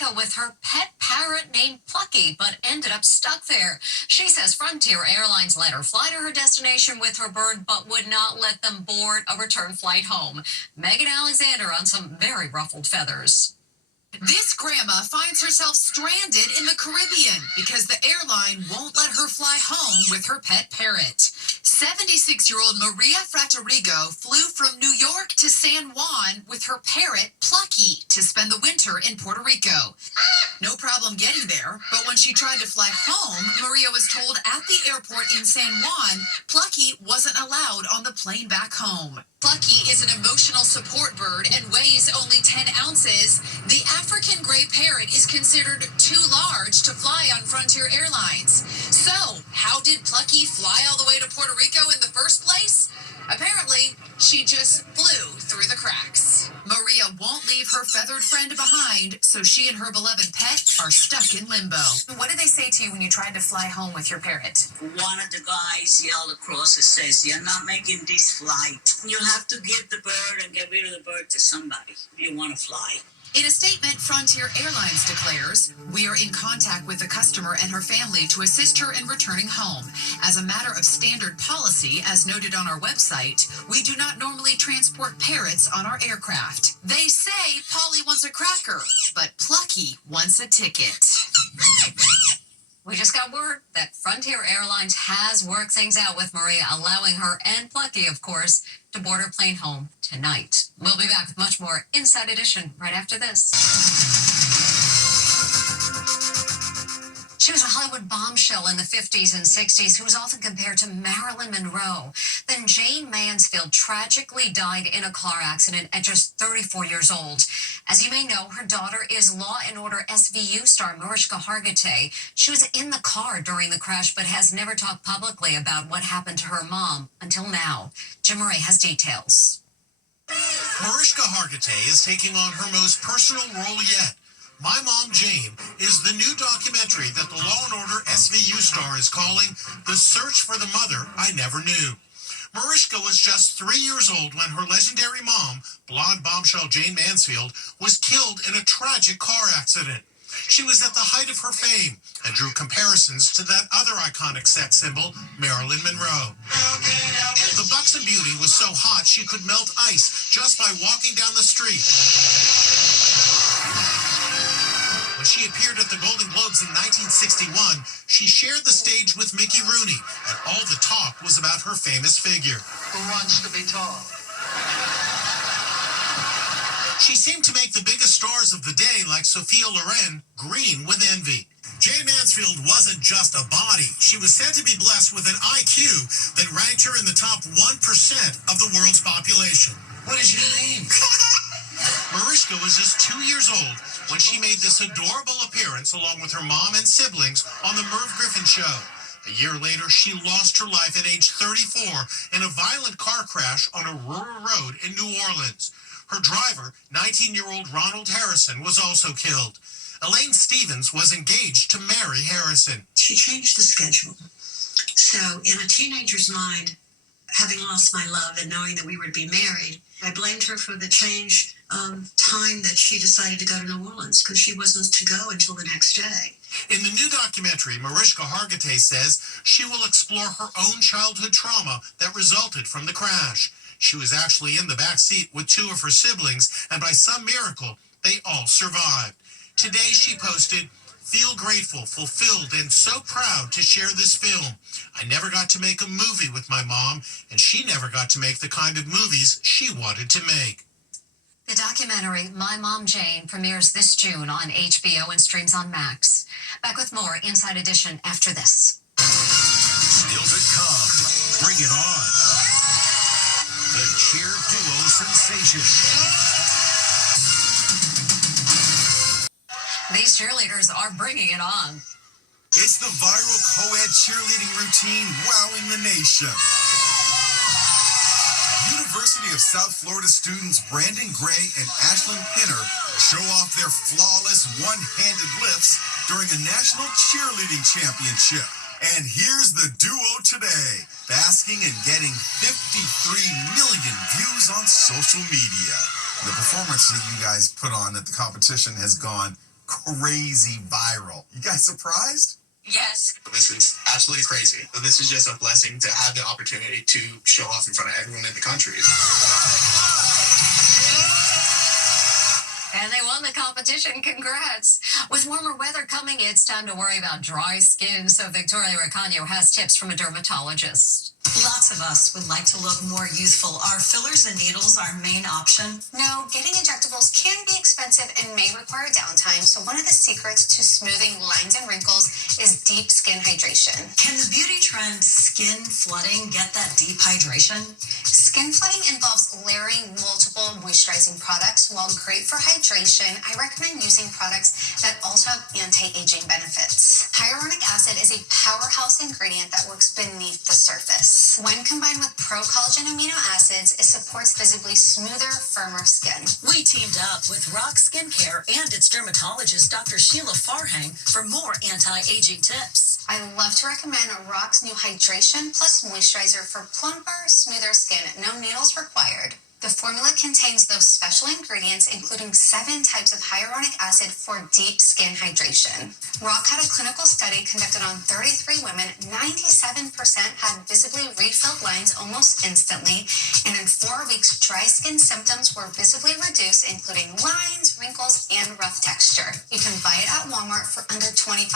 Rico with her pet parrot named Plucky, but ended up stuck there. She says Frontier Airlines let her fly to her destination with her bird, but would not let them board a return flight home. Megan Alexander on some very ruffled feathers. This grandma finds herself stranded in the Caribbean because the airline won't let her fly home with her pet parrot. 76-year-old Maria Fraterigo flew from New York to San Juan with her parrot, Plucky, to spend the winter in Puerto Rico. No problem getting there, but when she tried to fly home, Maria was told at the airport in San Juan, Plucky wasn't allowed on the plane back home. Plucky is an emotional support bird and weighs only 10 ounces. The African gray parrot is considered too large to fly on Frontier Airlines. So, how did Plucky fly all the way to Puerto Rico in the first place? Apparently, she just flew through the cracks. Maria won't leave her feathered friend behind, so she and her beloved pet are stuck in limbo. What did they say to you when you tried to fly home with your parrot? One of the guys yelled across and says, "You're not making this flight. You'll have to give the bird and get rid of the bird to somebody if you want to fly." In a statement, Frontier Airlines declares, "We are in contact with the customer and her family to assist her in returning home. As a matter of standard policy, as noted on our website, we do not normally transport parrots on our aircraft." They say Polly wants a cracker, but Plucky wants a ticket. We just got word that Frontier Airlines has worked things out with Maria, allowing her and Plucky, of course, to board her plane home tonight. We'll be back with much more Inside Edition right after this. She was a Hollywood bombshell in the 50s and 60s who was often compared to Marilyn Monroe. Then Jayne Mansfield tragically died in a car accident at just 34 years old. As you may know, her daughter is Law & Order SVU star Mariska Hargitay. She was in the car during the crash but has never talked publicly about what happened to her mom until now. Jim Murray has details. Mariska Hargitay is taking on her most personal role yet. My Mom Jane is the new documentary that the Law & Order SVU star is calling The Search for the Mother I Never Knew. Mariska was just 3 years old when her legendary mom, blonde bombshell Jayne Mansfield, was killed in a tragic car accident. She was at the height of her fame and drew comparisons to that other iconic sex symbol, Marilyn Monroe. The buxom beauty was so hot she could melt ice just by walking down the street. When she appeared at the Golden Globes in 1961, she shared the stage with Mickey Rooney, and all the talk was about her famous figure. Who wants to be tall? She seemed to make the biggest stars of the day, like Sophia Loren, green with envy. Jayne Mansfield wasn't just a body. She was said to be blessed with an IQ that ranked her in the top 1% of the world's population. What is your name? Mariska was just 2 years old when she made this adorable appearance along with her mom and siblings on the Merv Griffin Show. A year later, she lost her life at age 34 in a violent car crash on a rural road in New Orleans. Her driver, 19-year-old Ronald Harrison, was also killed. Elaine Stevens was engaged to marry Harrison. She changed the schedule. So in a teenager's mind, having lost my love and knowing that we would be married, I blamed her for the change time that she decided to go to New Orleans because she wasn't to go until the next day. In the new documentary, Mariska Hargitay says she will explore her own childhood trauma that resulted from the crash. She was actually in the back seat with two of her siblings, and by some miracle, they all survived. Today, she posted, "Feel grateful, fulfilled, and so proud to share this film. I never got to make a movie with my mom, and she never got to make the kind of movies she wanted to make." The documentary My Mom Jane premieres this June on HBO and streams on Max. Back with more Inside Edition after this. Still to come, bring it on. The cheer duo sensation. These cheerleaders are bringing it on. It's the viral co-ed cheerleading routine wowing the nation. University of South Florida students Brandon Gray and Ashlyn Pinner show off their flawless one-handed lifts during a national cheerleading championship. And here's the duo today, basking and getting 53 million views on social media. The performance that you guys put on at the competition has gone crazy viral. You guys surprised? Yes. This is absolutely crazy. This is just a blessing to have the opportunity to show off in front of everyone in the country. And they won the competition. Congrats. With warmer weather coming, it's time to worry about dry skin. So Victoria Recano has tips from a dermatologist. Lots of us would like to look more youthful. Are fillers and needles our main option? No, getting injectables can be expensive and may require downtime. So one of the secrets to smoothing lines and wrinkles is deep skin hydration. Can the beauty trend skin flooding get that deep hydration? Skin flooding involves layering multiple moisturizing products. While great for hydration, I recommend using products that also have anti-aging benefits. Hyaluronic acid is a powerhouse ingredient that works beneath the surface. When combined with pro-collagen amino acids, it supports visibly smoother, firmer skin. We teamed up with Rock Skincare and its dermatologist, Dr. Sheila Farhang, for more anti-aging tips. I love to recommend Rock's new Hydration Plus Moisturizer for plumper, smoother skin. No needles required. The formula contains those special ingredients, including 7 types of hyaluronic acid for deep skin hydration. Rock had a clinical study conducted on 33 women. 97% had visibly refilled lines almost instantly, and in 4 weeks, dry skin symptoms were visibly reduced, including lines, wrinkles, and rough texture. You can buy it at Walmart for under $25.